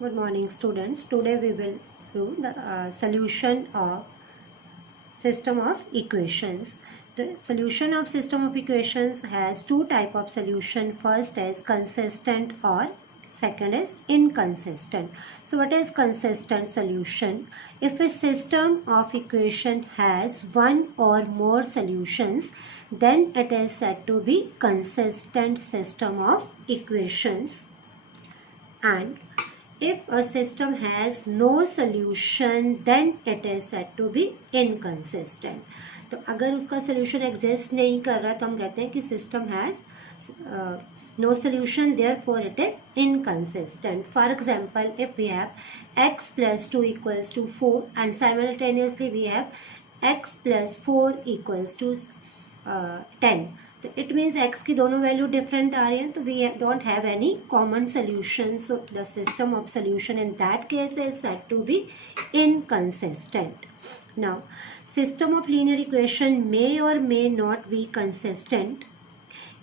Good morning, students. Today we will do the solution of system of equations. The solution of system of equations has two type of solution. First is consistent or second is inconsistent. So what is consistent solution? If a system of equation has one or more solutions, then it is said to be consistent system of equations. And if a system has no solution, then it is said to be inconsistent. तो अगर उसका solution exist नहीं कर रहा तो हम कहते हैं कि system has no solution, therefore it is inconsistent. For example, if we have x plus 2 equals to 4 and simultaneously we have x plus 4 equals to 10, तो इट मीन्स x की दोनों वैल्यू डिफरेंट आ रही हैं, तो we don't have any common solution. So the system of solution in that case is said to be inconsistent. Now system of linear equation may or may not be consistent.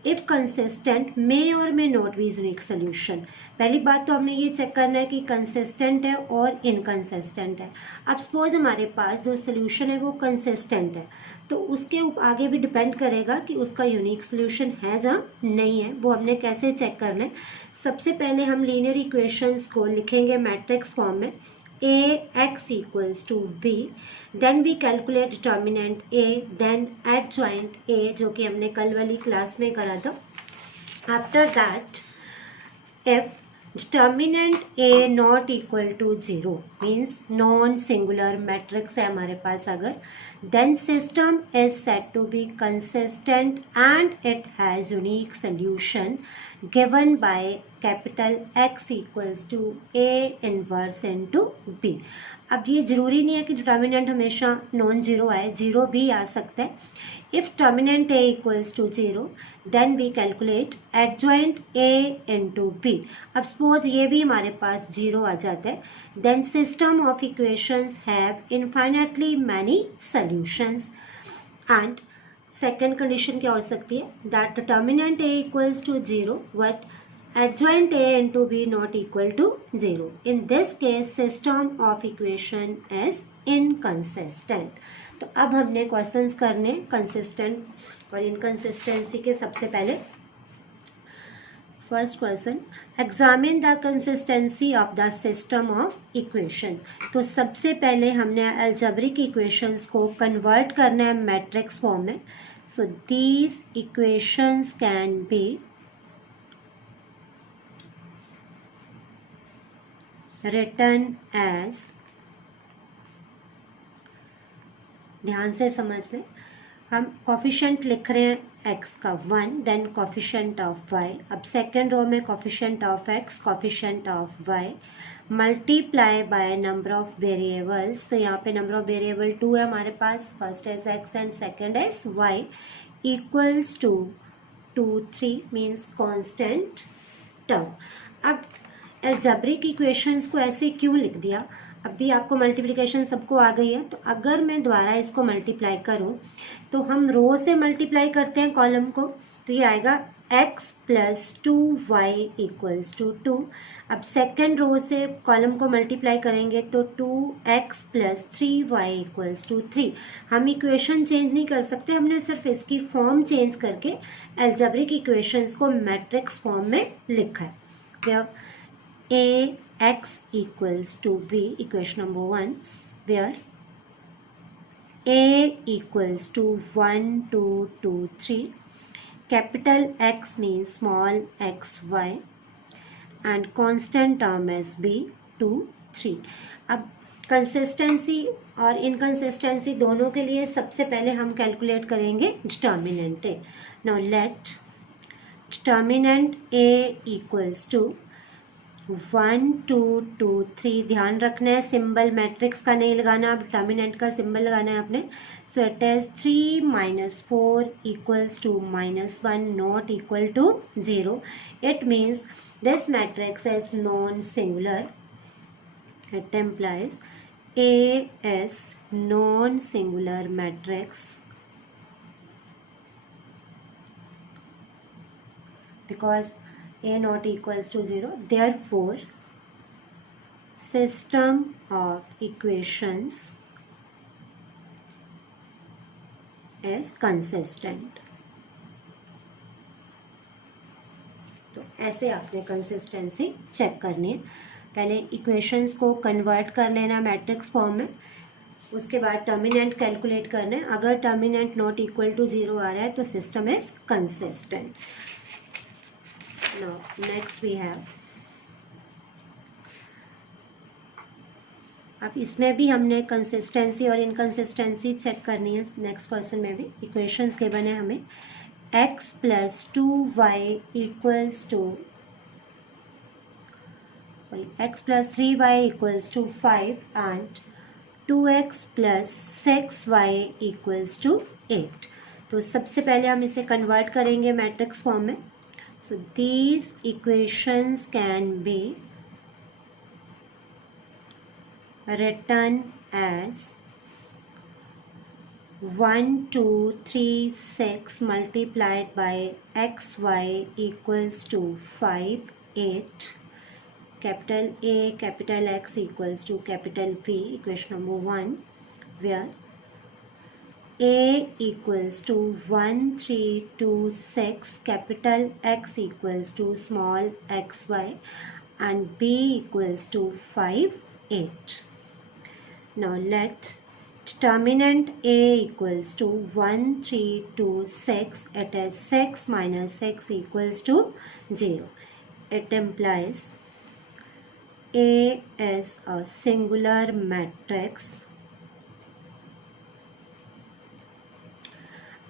If consistent may or may not be unique solution. पहली बात तो हमने ये check करना है कि consistent है और इनकंसिस्टेंट है. अब सपोज हमारे पास जो सोल्यूशन है वो कंसिस्टेंट है, तो उसके आगे भी डिपेंड करेगा कि उसका यूनिक सोल्यूशन है या नहीं है. वो हमने कैसे चेक करना है? सबसे पहले हम लीनियर इक्वेशंस को लिखेंगे मैट्रिक्स फॉर्म में. ax equals to b, then we calculate determinant a, then adjoint a जो कि हमने कल वाली क्लास में करा था. After that, if determinant a not equal to 0 means non singular matrix है हमारे पास अगर, then system is said to be consistent and it has unique solution given by capital X equals to A inverse into B. अब ये जरूरी नहीं है कि determinant हमेशा नॉन जीरो आए, जीरो भी आ सकता है. If determinant A equals to 0, then we calculate adjoint A into B. अब suppose ये भी हमारे पास 0 आ जाता है, then system of equations have infinitely many solutions. And second condition क्या हो सकती है? That determinant A equals to 0, but adjoint A into B not equal to 0. In this case, system of equation is inconsistent. तो अब हमने questions करने consistent और inconsistency के. सबसे पहले first question, examine the consistency of the system of equation. तो सबसे पहले हमने अलजेब्रिक इक्वेशंस को कन्वर्ट करना है मैट्रिक्स फॉर्म में. So these equations can be written as, ध्यान से समझ लें, हम कॉफिशेंट लिख रहे हैं x का 1, देन कॉफिशेंट ऑफ y. अब सेकेंड रो में coefficient of x, coefficient of y multiply by number of variables. तो यहाँ पे नंबर ऑफ वेरिएबल 2 है हमारे पास. First is x and second is y equals to 2 3 means constant term. अब algebraic equations को ऐसे क्यों लिख दिया? अभी आपको मल्टीप्लिकेशन सबको आ गई है, तो अगर मैं दोबारा इसको मल्टीप्लाई करूं तो हम रो से मल्टीप्लाई करते हैं कॉलम को, तो ये आएगा x plus 2y equals to 2. अब सेकेंड रो से कॉलम को मल्टीप्लाई करेंगे तो 2x plus 3y equals to 3. हम इक्वेशन चेंज नहीं कर सकते, हमने सिर्फ इसकी फॉर्म चेंज करके अलजेब्रिक इक्वेशंस को मैट्रिक्स फॉर्म में लिखा है. Ax equals to b, equation number 1, where A equals to 1 2 2 3, capital X means small xy and constant term is b 2 3. अब कंसिस्टेंसी और इनकंसिस्टेंसी दोनों के लिए सबसे पहले हम कैलकुलेट करेंगे determinant A. Now let determinant A equals to 1 2 2 3. ध्यान रखना है सिंबल मैट्रिक्स का नहीं लगाना, अब डिटर्मिनेंट का सिंबल लगाना है आपने. So it is 3 minus 4 equals to -1 not equal to 0. It means this matrix is non singular. It implies A is non singular matrix because A not equals to 0. Therefore, system of equations is consistent. तो ऐसे आपने consistency check करनी है. पहले equations को convert कर लेना matrix form में, उसके बाद टर्मिनेंट कैलकुलेट करना है. अगर टर्मिनेंट नॉट इक्वल टू 0 आ रहा है तो system is consistent. Now next we have, अब इसमें भी हमने कंसिस्टेंसी और इनकंसिस्टेंसी चेक करनी है. नेक्स्ट क्वेश्चन में भी इक्वेशंस के बने हमें x plus 2y equals to, x plus 3y equals to 5 and 2x plus 6y equals to 8. तो सबसे पहले हम इसे कन्वर्ट करेंगे मैट्रिक्स फॉर्म में. So these equations can B written as 1, 2, 3, 6 multiplied by xy equals to 5, 8. Capital A, capital X equals to capital P. Equation number 1, where A equals to 1, 3, 2, 6, capital X equals to small xy, and B equals to 5, 8. Now let determinant A equals to 1, 3, 2, 6. It is 6 minus 6 equals to 0. It implies A is a singular matrix.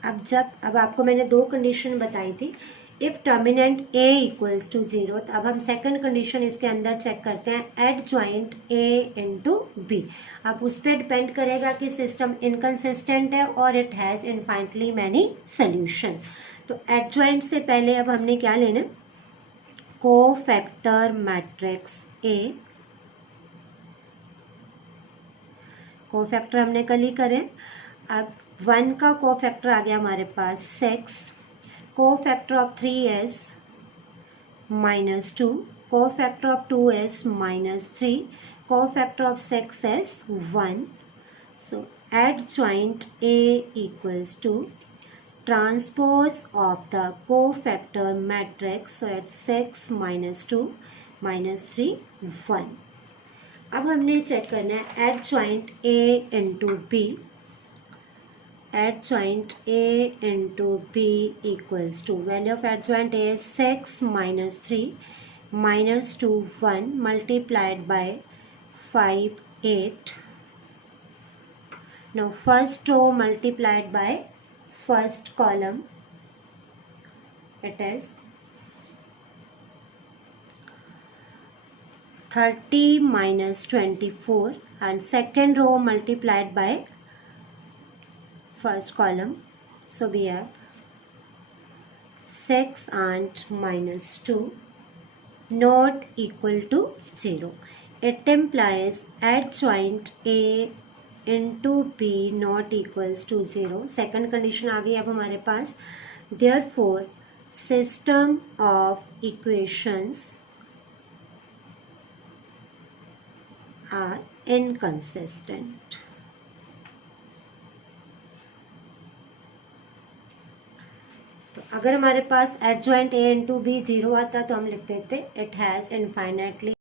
अब आपको मैंने दो condition बताई थी. If टर्मिनेंट A equals to 0, तो अब हम second condition इसके अंदर चेक करते हैं, एडजॉइंट A इंटू B. अब उस पर डिपेंड करेगा कि सिस्टम इनकंसिस्टेंट है और it has infinitely many solution. तो एडजॉइंट से पहले अब हमने क्या लेना, कोफैक्टर मैट्रिक्स A. कोफैक्टर हमने कल ही करें. अब 1 का कोफैक्टर आ गया हमारे पास 6, cofactor of 3 is -2, cofactor of 2 is -3, cofactor of 6 is 1. So adjoint A equals to transpose of the cofactor matrix. So it's 6 -2 -3 1. अब हमने चेक करना है adjoint A into B. Adjoint A into B equals to, value of adjoint A is 6 minus 3 minus 2 1 multiplied by 5 8. Now first row multiplied by first column, it is 30 minus 24, and second row multiplied by first column. So we have 6 and minus 2 not equal to 0. It implies adjoint A into B not equals to 0. Second condition आ गई अब हमारे पास. Therefore system of equations are inconsistent. तो अगर हमारे पास adjoint A into B 0 आता तो हम लिख देते इट हैज़ इनफाइनाइटली